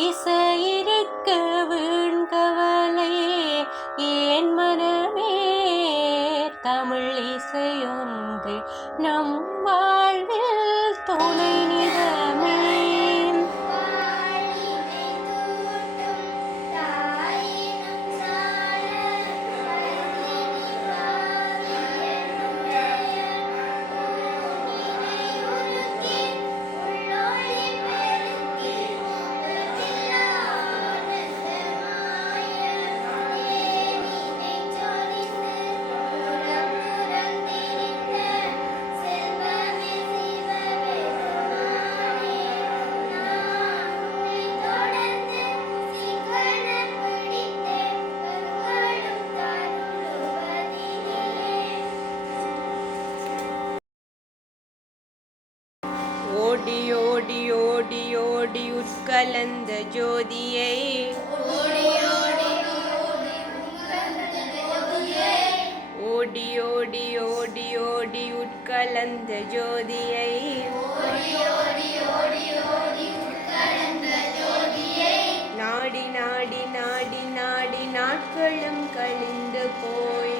இசையிருக்க வீண்கவலை ஏன் மனமே தமிழ் இசையொன்று நம் வாழ்வில் துணை நிறமே ஓடி ஓடி ஓடி ஓடி உட்கலந்த ஜோதியை ஓடி ஓடி ஓடி ஓடி உட்கலந்த ஜோதியை நாடி நாடி நாடி நாடி நாட்களும் கழிந்து போய்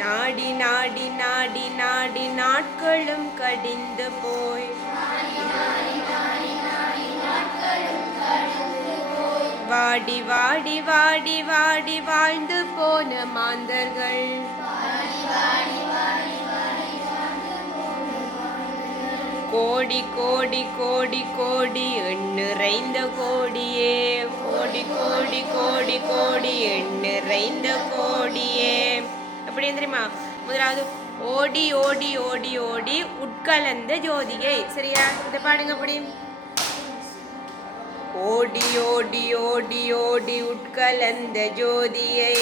நாடி நாடி நாடி நாட்களும் கடிந்து போய் வாடி வாடி வாடி வாடி வாழ்ந்து போன மாந்தர்கள் கோடி கோடி கோடி கோடி எண்ணிறைந்த கோடியே கோடி கோடி கோடி கோடி எண்ணிறைந்த கோடியே எப்படி தெரியுமா? முதலாவது ஓடி ஓடி ஓடி ஓடி உட்கலந்த ஜோதியை. சரியா? இதை பாடுங்க. அப்படி ஓடி ஓடி ஓடி ஓடி உட்கலந்த ஜோதியை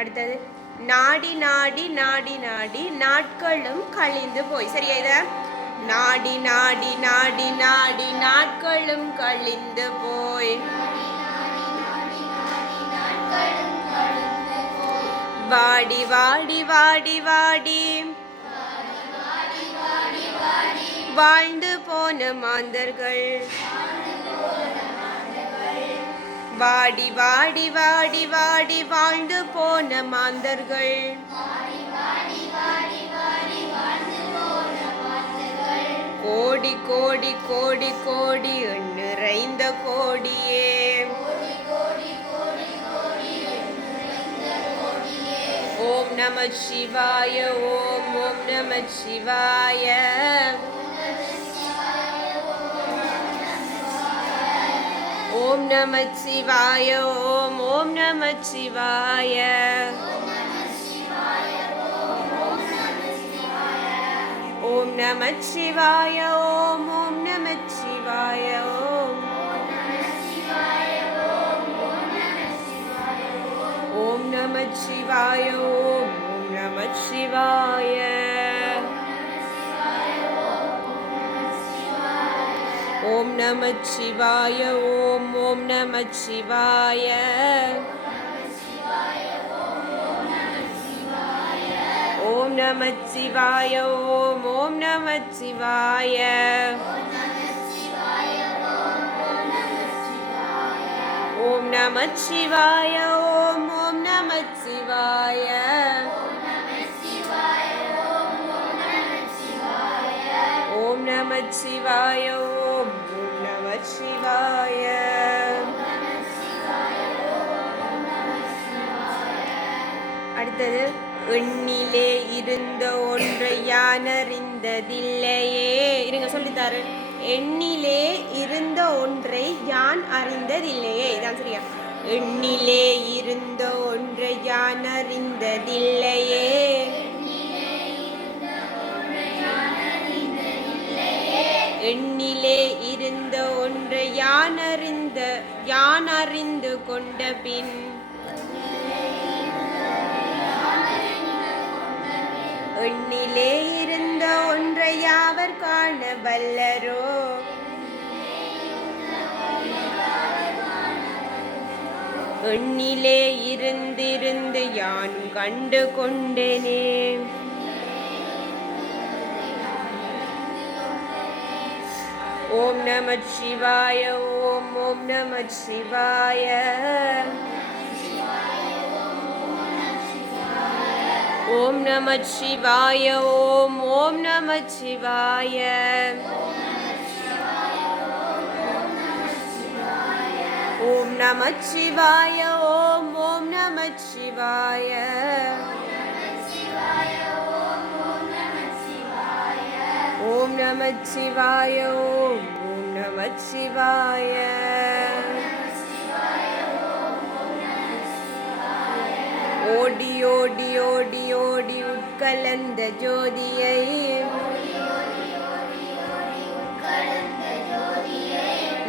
அடுத்தது நாடி நாடி நாடி நாடி நாட்களும் கழிந்து போய். சரியா? இத நாடி நாடி நாடி நாடி நாட்களும் கழிந்து போய் வாடி வாடி வாடி வாடி வாழ்ந்து போன மாந்தர்கள் வாடி வாடி வாடி வாடி வாழ்ந்து போன மாந்தர்கள் கோடி கோடி கோடி கோடி எண்ணிறைந்த கோடியே ஓம் நம சிவாய ஓம் ஓம் நம சிவாய ஓம் நம சிவாய ஓம் ஓம் நம சிவாய ஓம் நம சிவாய ஓம் ஓம் நம சிவாய ஓம் ஓம் நம சிவாய ஓம் ஓம் நம சிவாய ஓம் நம சிவாய ஓம் ஓம் நம சிவாய ஓம் நம சிவாய ஓம் ஓம் நம சிவாய ஓம் நம சிவாய ஓம் ஓம் நம சிவாய ஓம் நம சிவாய ஓம் ஓம் நம சிவாய அடுத்தது எண்ணிலே இருந்த ஒன்றை யானறிந்ததில்லையே. இருங்க சொல்லித்தாரு. எண்ணிலே இருந்த ஒன்றை யான் அறிந்ததில்லையே. இதான் சரியா? எண்ணிலே இருந்த ஒன்றை யான் அறிந்ததில்லையே. எண்ணிலே இருந்த ஒன்றை யான் அறிந்து கொண்ட பின் எண்ணிலே இருந்த ஒன்றை யாவர் காண வல்லரோ. எண்ணிலே இருந்திருந்து யானும் கண்டு கொண்டேனே. ஓம் நம சிவாய. ஓம் ஓம் நம சிவாய. ஓம் நம சிவாய. ஓம் ஓம் நம சிவாய. ஓம் நம சிவாய. ஓம் ஓம் நம சிவாய. ஓம் நம சிவாய. ஓம் ஓம் நம சிவாய. ஓடி ஓடி ஓடி ஓடி உட்கலந்த ஜோதியை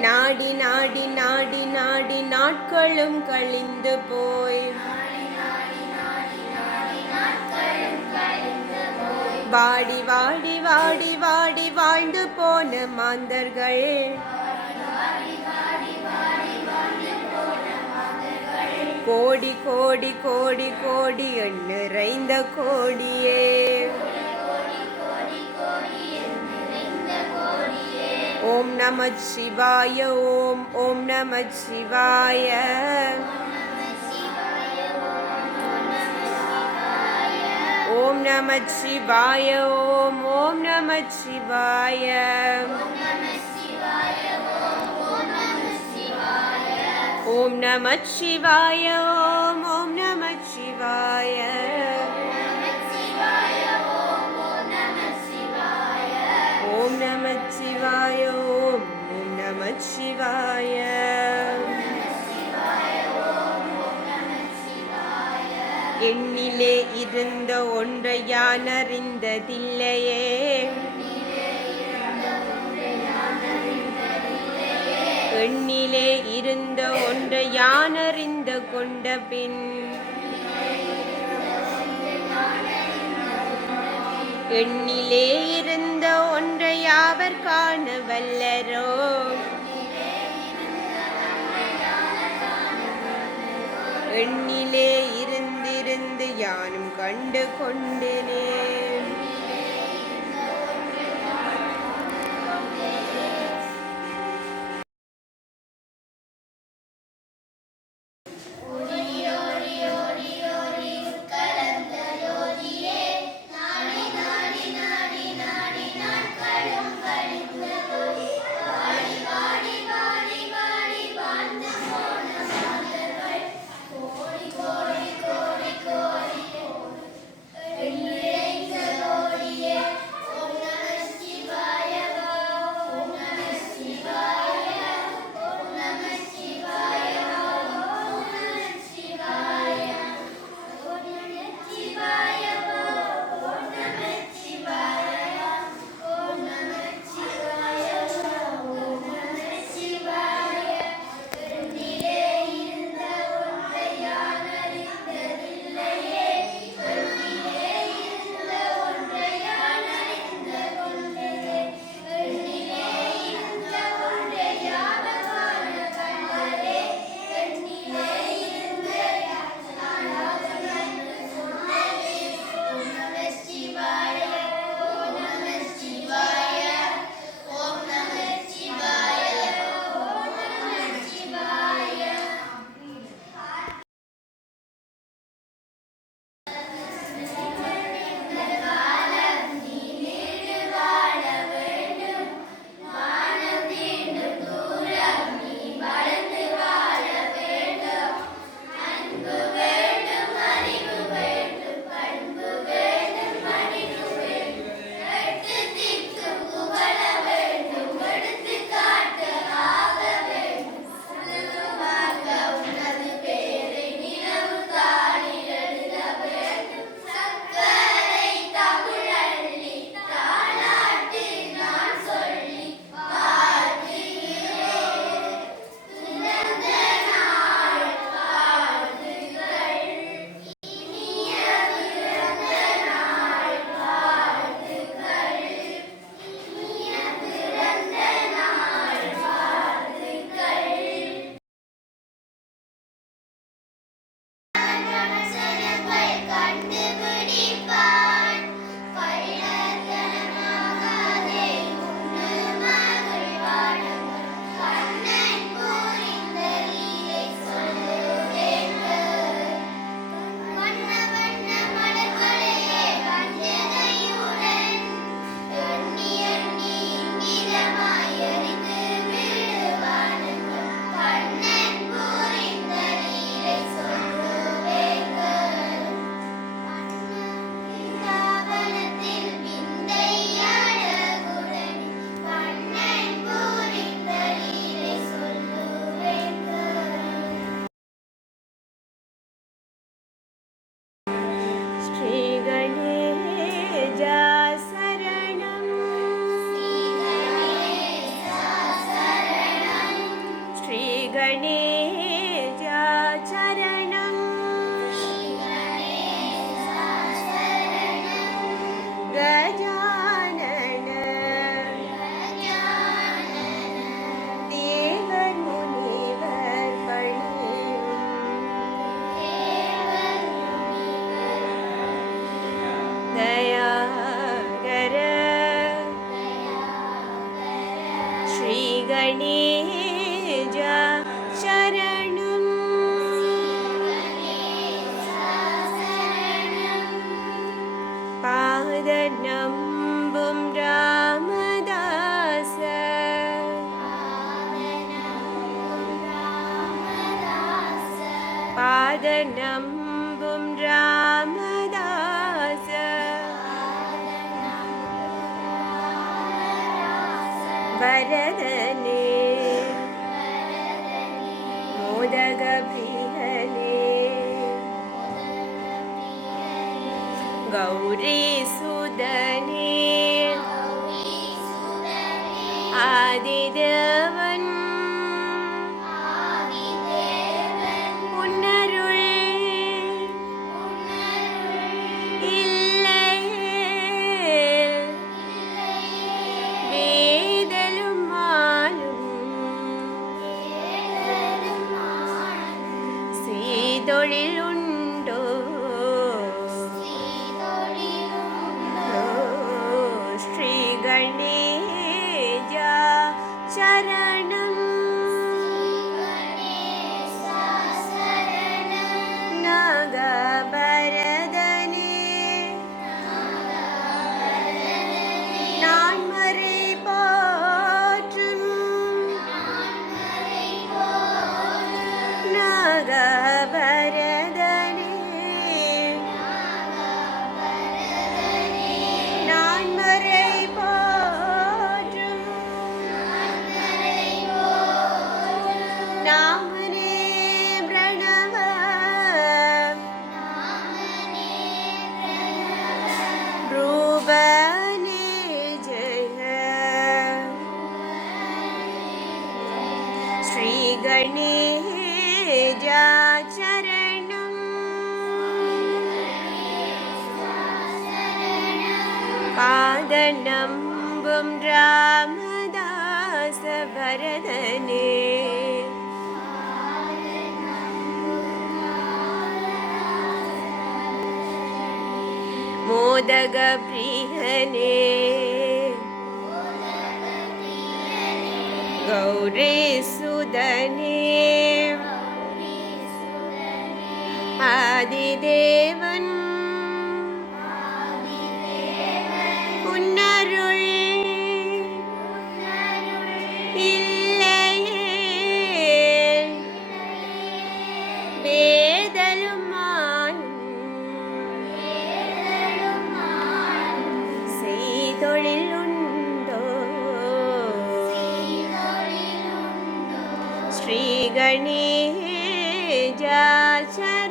நாடி நாடி நாடி நாடி நாட்களும் கழிந்து போய் வாடி வாடி வாடி வாடி வாழ்ந்து போன மாந்தர்கள் கோடி கோடி கோடி கோடி நிறைந்த கோடியே. ஓம் நம சிவாய. ஓம் ஓம் நம சிவாய. ஓம் நம சிவாய. ஓம் ஓம் நம சிவாய. ஓம் நம சிவாய. ஓம் ஓம் நம சிவாய. ஓம் நம சிவாய. ஓம் ஓம் நம சிவாய. எண்ணிலே இருந்த ஒன்றை யான் அறிந்ததில்லையே. எண்ணிலே இருந்த ஒன்றை யான் அறிந்து கொண்ட பின் எண்ணிலே இருந்த ஒன்றை யாவர் காண வல்லரோ. எண்ணிலே இருந்திருந்து யானும் கண்டு கொண்டேனே. கஜானன தேவர் முனிவர் பணியும் தயாகர ஸ்ரீ கணேசா சரணம் பாத நம்பும் ராமதாச பாத நம்பும் ராமதாச வரதனே மோதக பிரியனே கௌரி சுதனே ஆதிதேவன் உன்னருள் இல்லையேல் வேதலும் மாலும் செய்தொழில் உண்டோ ஸ்ரீ கணேசா சரணம் நாகபரதனே நான்மறை போற்றும் நாகபரதனே நான்மறை போற்றும் நாமனே பிரணவ ரூபனே ஜெய ஸ்ரீ கணேசா சரணம் பாத நம்பும் ராமதாச பரதனே மோதக பிரியனே கௌரி சுதனே ஆதிதேவன் உன்னருள் இல்லையேல் வேதலும் செய்தொழில் உண்டோ ஸ்ரீ கணேசா சரணம்